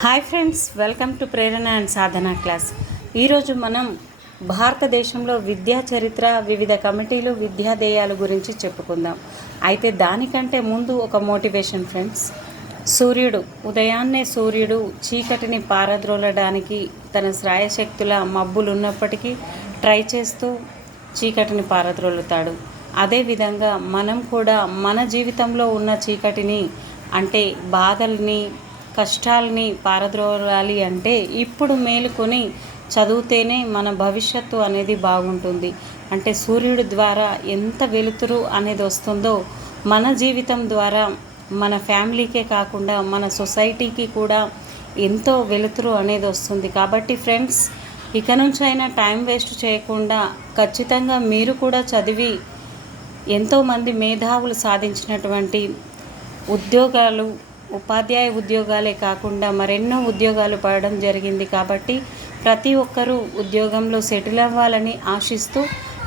Hi friends, welcome to Prerana and Sadhana class. ఈరోజు మనం భారతదేశంలో విద్యా చరిత్ర, వివిధ కమిటీలు, విద్యాదేయాల గురించి చెప్పుకుందాం. అయితే దానికంటే ముందు ఒక మోటివేషన్ ఫ్రెండ్స్. ఉదయాన్నే సూర్యుడు చీకటిని పారద్రోలడానికి తన శ్రాయశక్తుల మబ్బులున్నప్పటికీ ట్రై చేస్తూ చీకటిని పారద్రోలుతాడు. అదేవిధంగా మనం కూడా మన జీవితంలో ఉన్న చీకటిని, అంటే బాధల్ని, కష్టాలని పారద్రోలాలి అంటే ఇప్పుడు మేలుకొని చదివితేనే మన భవిష్యత్తు అనేది బాగుంటుంది. అంటే సూర్యుడి ద్వారా ఎంత వెలుతురు అనేది వస్తుందో మన జీవితం ద్వారా మన ఫ్యామిలీకే కాకుండా మన సొసైటీకి కూడా ఎంతో వెలుతురు అనేది వస్తుంది. కాబట్టి ఫ్రెండ్స్, ఇక నుంచైనా టైం వేస్ట్ చేయకుండా ఖచ్చితంగా మీరు కూడా చదివి ఎంతోమంది మేధావులు సాధించినటువంటి ఉద్యోగాలు, ఉపాధ్యాయ ఉద్యోగాలే కాకుండా మరెన్నో ఉద్యోగాలు పడడం జరిగింది. కాబట్టి ప్రతి ఒక్కరూ ఉద్యోగంలో సెటిల్ అవ్వాలని ఆశిస్తూ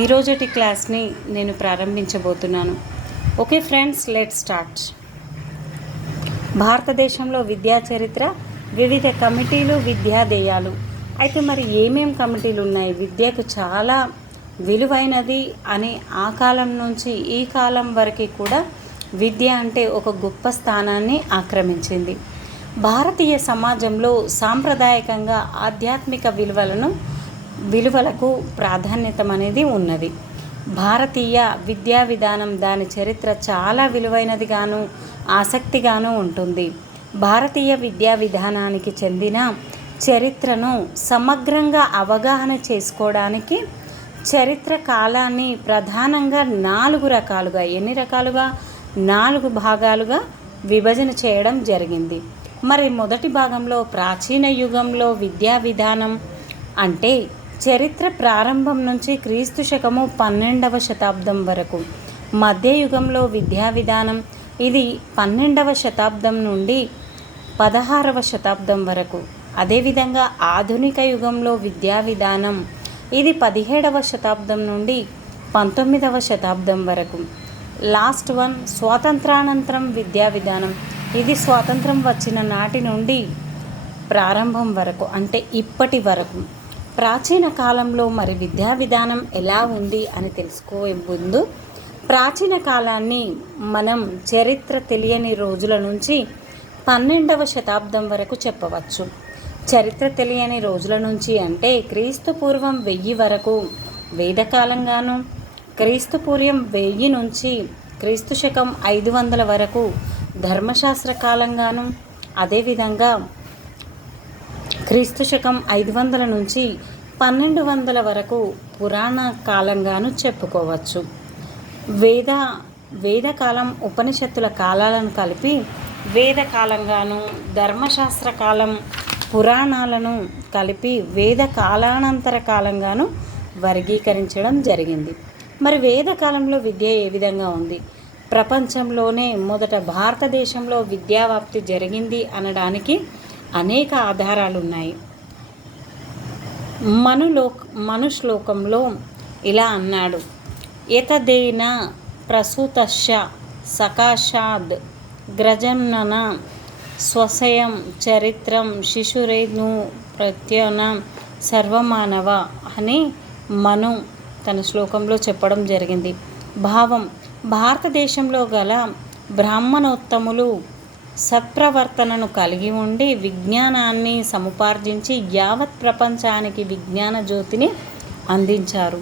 ఈరోజటి క్లాస్ని నేను ప్రారంభించబోతున్నాను. Okay friends, let's start. భారతదేశంలో విద్యా చరిత్ర, వివిధ కమిటీలు, విద్యాదేయాలు. అయితే మరి ఏమేం కమిటీలు ఉన్నాయి? విద్యకు చాలా విలువైనది అని ఆ కాలం నుంచి ఈ కాలం వరకు కూడా విద్య అంటే ఒక గొప్ప స్థానాన్ని ఆక్రమించింది. భారతీయ సమాజంలో సాంప్రదాయకంగా ఆధ్యాత్మిక విలువలకు ప్రాధాన్యత అనేది ఉన్నది. భారతీయ విద్యా విధానం, దాని చరిత్ర చాలా విలువైనదిగాను ఆసక్తిగాను ఉంటుంది. భారతీయ విద్యా విధానానికి చెందిన చరిత్రను సమగ్రంగా అవగాహన చేసుకోవడానికి చరిత్ర కాలాన్ని ప్రధానంగా 4 రకాలుగా, ఎన్ని రకాలుగా? 4 భాగాలుగా విభజన చేయడం జరిగింది. మరి మొదటి భాగంలో ప్రాచీన యుగంలో విద్యా విధానం అంటే చరిత్ర ప్రారంభం నుంచి క్రీస్తు శకము 12వ శతాబ్దం వరకు. మధ్యయుగంలో విద్యా విధానం ఇది 12వ శతాబ్దం నుండి 16వ శతాబ్దం వరకు. అదేవిధంగా ఆధునిక యుగంలో విద్యా విధానం ఇది 17వ శతాబ్దం నుండి 19వ శతాబ్దం వరకు. లాస్ట్ వన్ స్వాతంత్రానంతరం విద్యా విధానం. ఇది స్వాతంత్రం వచ్చిన నాటి నుండి ప్రారంభం వరకు, అంటే ఇప్పటి వరకు. ప్రాచీన కాలంలో మరి విద్యా విధానం ఎలా ఉంది అని తెలుసుకోే ముందు ప్రాచీన కాలాన్ని మనం చరిత్ర తెలియని రోజుల నుంచి 12వ శతాబ్దం వరకు చెప్పవచ్చు. చరిత్ర తెలియని రోజుల నుంచి అంటే క్రీస్తు పూర్వం 1000 వరకు వేదకాలంగాను, క్రీస్తు పూర్వం 1000 నుంచి క్రీస్తు శకం 500 వరకు ధర్మశాస్త్ర కాలంగాను, అదేవిధంగా క్రీస్తు శకం 500 నుంచి 1200 వరకు పురాణ కాలంగాను చెప్పుకోవచ్చు. వేదకాలం, ఉపనిషత్తుల కాలాలను కలిపి వేదకాలంగాను, ధర్మశాస్త్ర కాలం, పురాణాలను కలిపి వేద కాలానంతర కాలంగాను వర్గీకరించడం జరిగింది. మరి వేదకాలంలో విద్య ఏ విధంగా ఉంది? ప్రపంచంలోనే మొదట భారతదేశంలో విద్యావ్యాప్తి జరిగింది అనడానికి అనేక ఆధారాలు ఉన్నాయి. మనుశ్లోకంలో ఇలా అన్నాడు: ఎతదేన ప్రసూతశ్చ సకాశాద్ గ్రజన్నన స్వశయం చరిత్రం శిశురేను ప్రత్యన సర్వమానవ అని మను తన శ్లోకంలో చెప్పడం జరిగింది. భావం: భారతదేశంలో గల బ్రాహ్మణోత్తములు సత్ప్రవర్తనను కలిగి ఉండి విజ్ఞానాన్ని సముపార్జించి యావత్ ప్రపంచానికి విజ్ఞాన జ్యోతిని అందించారు.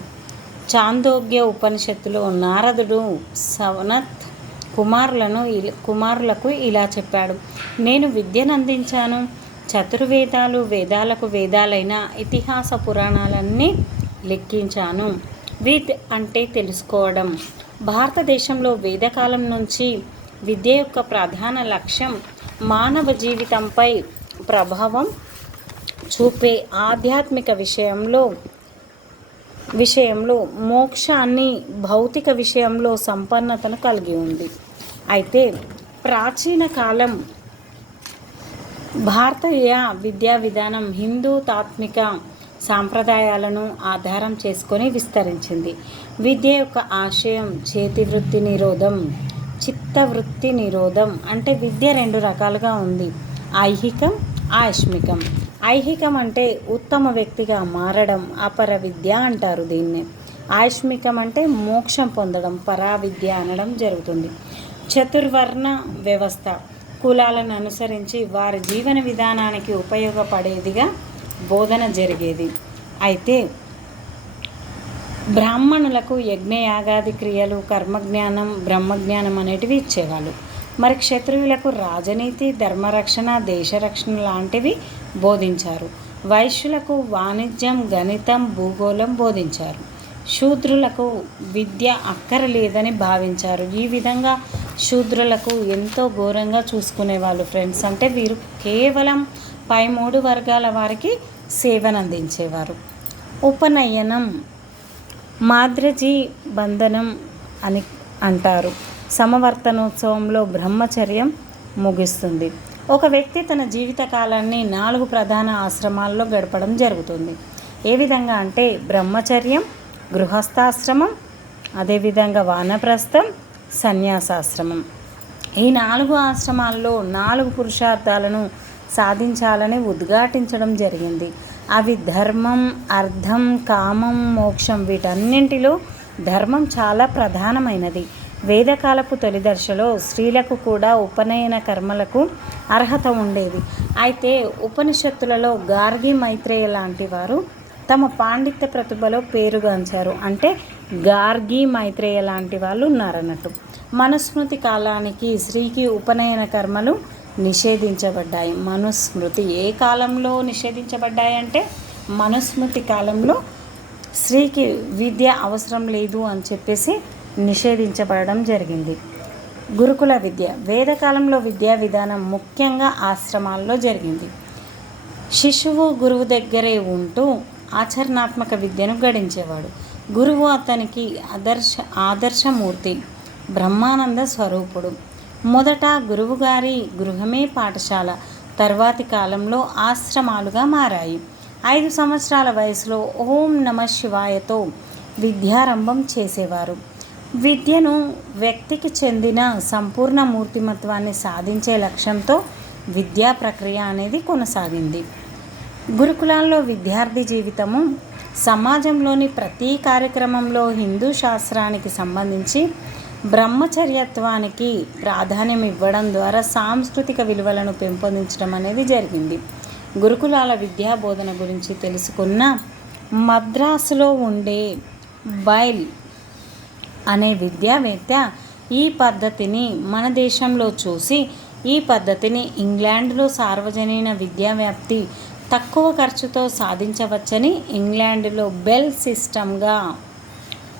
చాందోగ్య ఉపనిషత్తులో నారదుడు సవనత్ కుమారులకు ఇలా చెప్పాడు: నేను విద్యను అందించాను. చతుర్వేదాలు, వేదాలకు వేదాలైన ఇతిహాస పురాణాలన్నీ లెక్కించాను. విద్ అంటే తెలుసుకోవడం. భారతదేశంలో వేదకాలం నుంచి విద్య యొక్క ప్రధాన లక్ష్యం మానవ జీవితంపై ప్రభావం చూపే ఆధ్యాత్మిక విషయంలో మోక్షాన్ని, భౌతిక విషయంలో సంపన్నతను కలిగి ఉంది. అయితే ప్రాచీన కాలం భారతీయ విద్యా విధానం హిందూ తాత్విక సాంప్రదాయాలను ఆధారం చేసుకొని విస్తరించింది. విద్య యొక్క ఆశయం చేతివృత్తి నిరోధం, చిత్తవృత్తి నిరోధం. అంటే విద్య 2 రకాలుగా ఉంది: ఐహికం, ఆయుష్మికం. ఐహికం అంటే ఉత్తమ వ్యక్తిగా మారడం, అపర విద్య అంటారు దీన్ని. ఆయుష్మికం అంటే మోక్షం పొందడం, పరావిద్య అనడం జరుగుతుంది. చతుర్వర్ణ వ్యవస్థ, కులాలను అనుసరించి వారి జీవన విధానానికి ఉపయోగపడేదిగా బోధన జరిగేది. అయితే బ్రాహ్మణులకు యజ్ఞయాగాది క్రియలు, కర్మజ్ఞానం, బ్రహ్మజ్ఞానం అనేటివి ఇచ్చేవాళ్ళు. మరి క్షత్రియులకు రాజనీతి, ధర్మరక్షణ, దేశరక్షణ లాంటివి బోధించారు. వైశ్యులకు వాణిజ్యం, గణితం, భూగోళం బోధించారు. శూద్రులకు విద్య అక్కరలేదని భావించారు. ఈ విధంగా శూద్రులకు ఎంతో ఘోరంగా చూసుకునేవాళ్ళు ఫ్రెండ్స్. అంటే వీరు కేవలం పై 3 వర్గాల వారికి సేవనందించేవారు. ఉపనయనం, మాద్రజీ బంధనం అని అంటారు. సమవర్తనోత్సవంలో బ్రహ్మచర్యం ముగిస్తుంది. ఒక వ్యక్తి తన జీవితకాలాన్ని 4 ప్రధాన ఆశ్రమాల్లో గడపడం జరుగుతుంది. ఏ విధంగా అంటే బ్రహ్మచర్యం, గృహస్థాశ్రమం, అదేవిధంగా వానప్రస్థం, సన్యాసాశ్రమం. ఈ 4 ఆశ్రమాల్లో 4 పురుషార్థాలను సాధించాలని ఉద్ఘాటించడం జరిగింది. అవి ధర్మం, అర్థం, కామం, మోక్షం. వీటన్నింటిలో ధర్మం చాలా ప్రధానమైనది. వేదకాలపు తొలి దశలో స్త్రీలకు కూడా ఉపనయన కర్మలకు అర్హత ఉండేది. అయితే ఉపనిషత్తులలో గార్గి, మైత్రేయ లాంటి వారు తమ పాండిత్య ప్రతిభలో పేరుగాంచారు. అంటే గార్గి, మైత్రేయ లాంటి వాళ్ళు ఉన్నారన్నట్టు. మనుస్మృతి కాలానికి స్త్రీకి ఉపనయన కర్మలు నిషేధించబడ్డాయి. మనుస్మృతి ఏ కాలంలో నిషేధించబడ్డాయి అంటే మనుస్మృతి కాలంలో స్త్రీకి విద్య అవసరం లేదు అని చెప్పేసి నిషేధించబడడం జరిగింది. గురుకుల విద్య, వేదకాలంలో విద్యా విధానం ముఖ్యంగా ఆశ్రమాల్లో జరిగింది. శిశువు గురువు దగ్గరే ఉంటూ ఆచరణాత్మక విద్యను గడించేవాడు. గురువు అతనికి ఆదర్శమూర్తి, బ్రహ్మానంద స్వరూపుడు. మొదట గురువుగారి గృహమే పాఠశాల, తర్వాతి కాలంలో ఆశ్రమాలుగా మారాయి. 5 సంవత్సరాల వయసులో ఓం నమ శివాయతో విద్యారంభం చేసేవారు. విద్యను వ్యక్తికి చెందిన సంపూర్ణ మూర్తిమత్వాన్ని సాధించే లక్ష్యంతో విద్యా ప్రక్రియ అనేది కొనసాగింది. గురుకులాల్లో విద్యార్థి జీవితము సమాజంలోని ప్రతి కార్యక్రమంలో హిందూ శాస్త్రానికి సంబంధించి బ్రహ్మచర్యత్వానికి ప్రాధాన్యం ఇవ్వడం ద్వారా సాంస్కృతిక విలువలను పెంపొందించడం అనేది జరిగింది. గురుకులాల విద్యా బోధన గురించి తెలుసుకున్న మద్రాసులో ఉండే బైల్ అనే విద్యావేత్త ఈ పద్ధతిని మన దేశంలో చూసి ఈ పద్ధతిని ఇంగ్లాండ్లో సార్వజనీన విద్యా వ్యాప్తి తక్కువ ఖర్చుతో సాధించవచ్చని ఇంగ్లాండ్లో బెల్ సిస్టమ్గా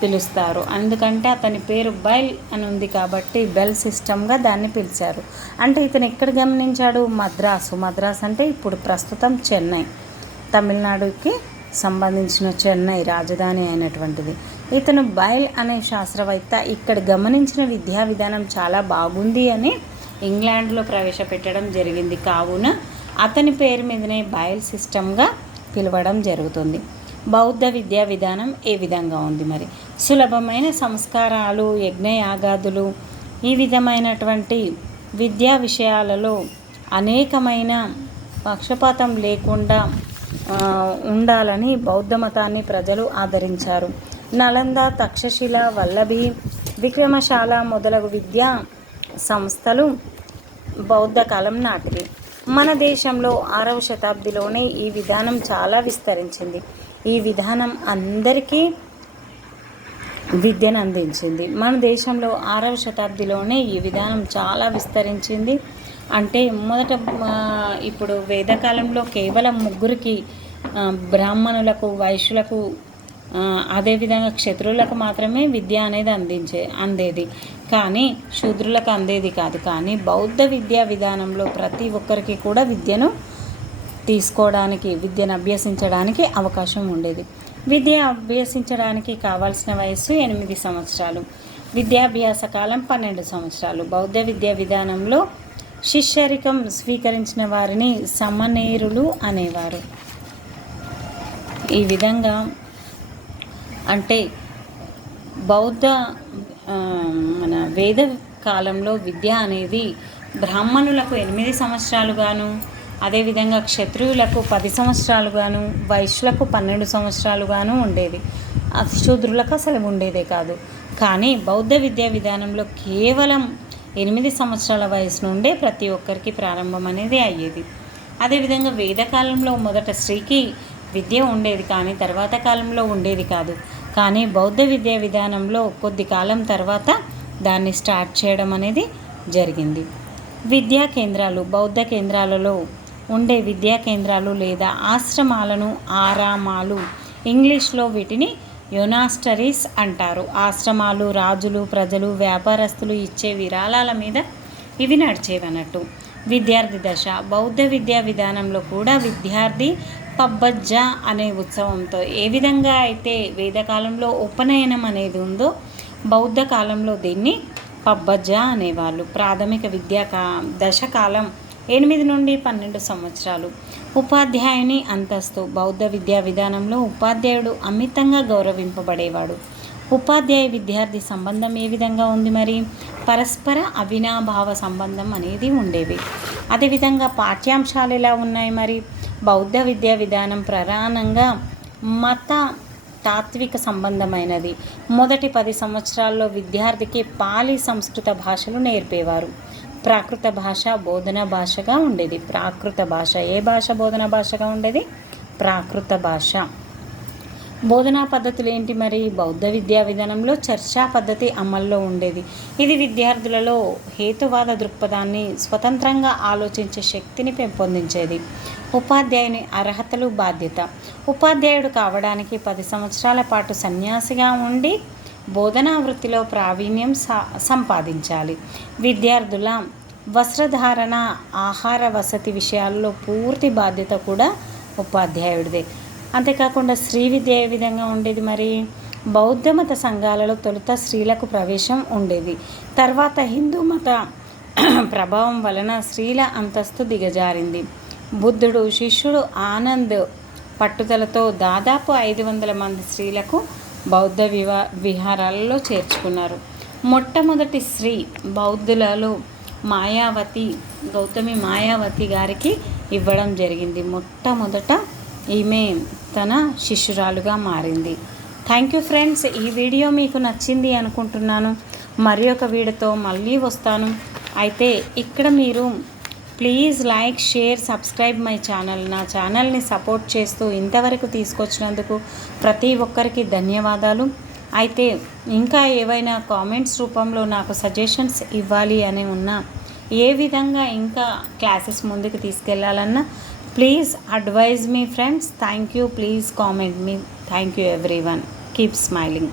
పిలుస్తారు. ఎందుకంటే అతని పేరు బైల్ అని ఉంది కాబట్టి బెల్ సిస్టమ్గా దాన్ని పిలిచారు. అంటే ఇతను ఎక్కడ గమనించాడు? మద్రాసు అంటే ఇప్పుడు ప్రస్తుతం చెన్నై, తమిళనాడుకి సంబంధించిన చెన్నై రాజధాని అయినటువంటిది. ఇతను బైల్ అనే శాస్త్రవేత్త ఇక్కడ గమనించిన విద్యా విధానం చాలా బాగుంది అని ఇంగ్లాండ్లో ప్రవేశపెట్టడం జరిగింది. కావున అతని పేరు మీదనే బైల్ సిస్టమ్గా పిలవడం జరుగుతుంది. బౌద్ధ విద్యా విధానం ఏ విధంగా ఉంది మరి? సులభమైన సంస్కారాలు, యజ్ఞయాగాదులు, ఈ విధమైనటువంటి విద్యా విషయాలలో అనేకమైన పక్షపాతం లేకుండా ఉండాలని బౌద్ధ మతాన్ని ప్రజలు ఆదరించారు. నలంద, తక్షశిల, వల్లభి, విక్రమశాల మొదలగు విద్యా సంస్థలు బౌద్ధ కాలం నాటివి. మన దేశంలో 6వ శతాబ్దిలోనే ఈ విధానం చాలా విస్తరించింది. ఈ విధానం అందరికీ విద్యను అందించింది. మన దేశంలో 6వ శతాబ్దిలోనే ఈ విధానం చాలా విస్తరించింది. అంటే మొదట ఇప్పుడు వేదకాలంలో కేవలం 3కి బ్రాహ్మణులకు, వైశ్యులకు, అదేవిధంగా క్షత్రులకు మాత్రమే విద్య అనేది అందేది. కానీ శూద్రులకు అందేది కాదు. కానీ బౌద్ధ విద్యా విధానంలో ప్రతి ఒక్కరికి కూడా విద్యను తీసుకోవడానికి, విద్యను అభ్యసించడానికి అవకాశం ఉండేది. విద్య అభ్యసించడానికి కావాల్సిన వయస్సు 8 సంవత్సరాలు, విద్యాభ్యాస కాలం 12 సంవత్సరాలు. బౌద్ధ విద్యా విధానంలో శిష్యరికం స్వీకరించిన వారిని సమనేరులు అనేవారు. ఈ విధంగా అంటే బౌద్ధ మన వేద కాలంలో విద్య అనేది బ్రాహ్మణులకు 8 సంవత్సరాలుగాను, అదేవిధంగా క్షత్రియులకు 10 సంవత్సరాలుగాను, వైశ్యులకు 12 సంవత్సరాలుగాను ఉండేది. శూద్రులకు అసలు ఉండేదే కాదు. కానీ బౌద్ధ విద్యా విధానంలో కేవలం 8 సంవత్సరాల వయసు నుండే ప్రతి ఒక్కరికి ప్రారంభం అనేది అయ్యేది. అదేవిధంగా వేదకాలంలో మొదట స్త్రీకి విద్య ఉండేది, కానీ తర్వాత కాలంలో ఉండేది కాదు. కానీ బౌద్ధ విద్యా విధానంలో కొద్ది కాలం తర్వాత దాన్ని స్టార్ట్ చేయడం అనేది జరిగింది. విద్యా కేంద్రాలు, బౌద్ధ కేంద్రాలలో ఉండే విద్యా కేంద్రాలు లేదా ఆశ్రమాలను ఆరామాలు, ఇంగ్లీష్లో వీటిని యునాస్టరీస్ అంటారు. ఆశ్రమాలు రాజులు, ప్రజలు, వ్యాపారస్తులు ఇచ్చే విరాళాల మీద ఇవి నడిచేవన్నట్టు. విద్యార్థి దశ, బౌద్ధ విద్యా విధానంలో కూడా విద్యార్థి పబ్బజ్జా అనే ఉత్సవంతో ఏ విధంగా అయితే వేదకాలంలో ఉపనయనం అనేది ఉందో బౌద్ధ కాలంలో దీన్ని పబ్బజ్జా అనేవాళ్ళు. ప్రాథమిక విద్యా దశకాలం 8 నుండి 12 సంవత్సరాలు. ఉపాధ్యాయుని అంతస్తు, బౌద్ధ విద్యా విధానంలో ఉపాధ్యాయుడు అమితంగా గౌరవింపబడేవాడు. ఉపాధ్యాయ విద్యార్థి సంబంధం ఏ విధంగా ఉంది మరి? పరస్పర అవినాభావ సంబంధం అనేది ఉండేవి. అదేవిధంగా పాఠ్యాంశాలు ఎలా ఉన్నాయి మరి? బౌద్ధ విద్యా విధానం ప్రధానంగా మత తాత్విక సంబంధమైనది. మొదటి 10 సంవత్సరాల్లో విద్యార్థికి పాలి సంస్కృత భాషలు నేర్పేవారు. ప్రాకృత భాష బోధన భాషగా ఉండేది. ప్రాకృత భాష ఏ భాష బోధన భాషగా ఉండేది? ప్రాకృత భాష. బోధనా పద్ధతులు ఏంటి మరి? బౌద్ధ విద్యా విధానంలో చర్చా పద్ధతి అమల్లో ఉండేది. ఇది విద్యార్థులలో హేతువాద దృక్పథాన్ని, స్వతంత్రంగా ఆలోచించే శక్తిని పెంపొందించేది. ఉపాధ్యాయుని అర్హతలు, బాధ్యత. ఉపాధ్యాయుడు కావడానికి 10 సంవత్సరాల పాటు సన్యాసిగా ఉండి బోధనా వృత్తిలో ప్రావీణ్యం సంపాదించాలి. విద్యార్థుల వస్త్రధారణ, ఆహార వసతి విషయాల్లో పూర్తి బాధ్యత కూడా ఉపాధ్యాయుడిదే. అంతేకాకుండా స్త్రీ విద్య ఏ విధంగా ఉండేది మరి? బౌద్ధ మత సంఘాలలో తొలుత స్త్రీలకు ప్రవేశం ఉండేది. తర్వాత హిందూ మత ప్రభావం వలన స్త్రీల అంతస్తు దిగజారింది. బుద్ధుడు శిష్యుడు ఆనంద్ పట్టుదలతో దాదాపు 500 మంది స్త్రీలకు బౌద్ధ విహారాలలో చేర్చుకున్నారు. మొట్టమొదటి స్త్రీ బౌద్ధులలో మాయావతి, గౌతమి మాయావతి గారికి ఇవ్వడం జరిగింది. మొట్టమొదట ఈమె తన శిష్యురాలుగా మారింది. Thank you friends. ఈ వీడియో మీకు నచ్చింది అనుకుంటున్నాను. మరి ఒక వీడియోతో మళ్ళీ వస్తాను. అయితే ఇక్కడ మీరు please like, share, subscribe my channel. నా ఛానల్ని సపోర్ట్ చేస్తూ ఇంతవరకు తీసుకొచ్చినందుకు ప్రతి ఒక్కరికి ధన్యవాదాలు. అయితే ఇంకా ఏవైనా కామెంట్స్ రూపంలో నాకు సజెషన్స్ ఇవ్వాలి అని ఉన్నా, ఏ విధంగా ఇంకా క్లాసెస్ ముందుకు తీసుకెళ్లాలన్నా please advise me friends. Thank you. Please comment me. Thank you everyone. Keep smiling.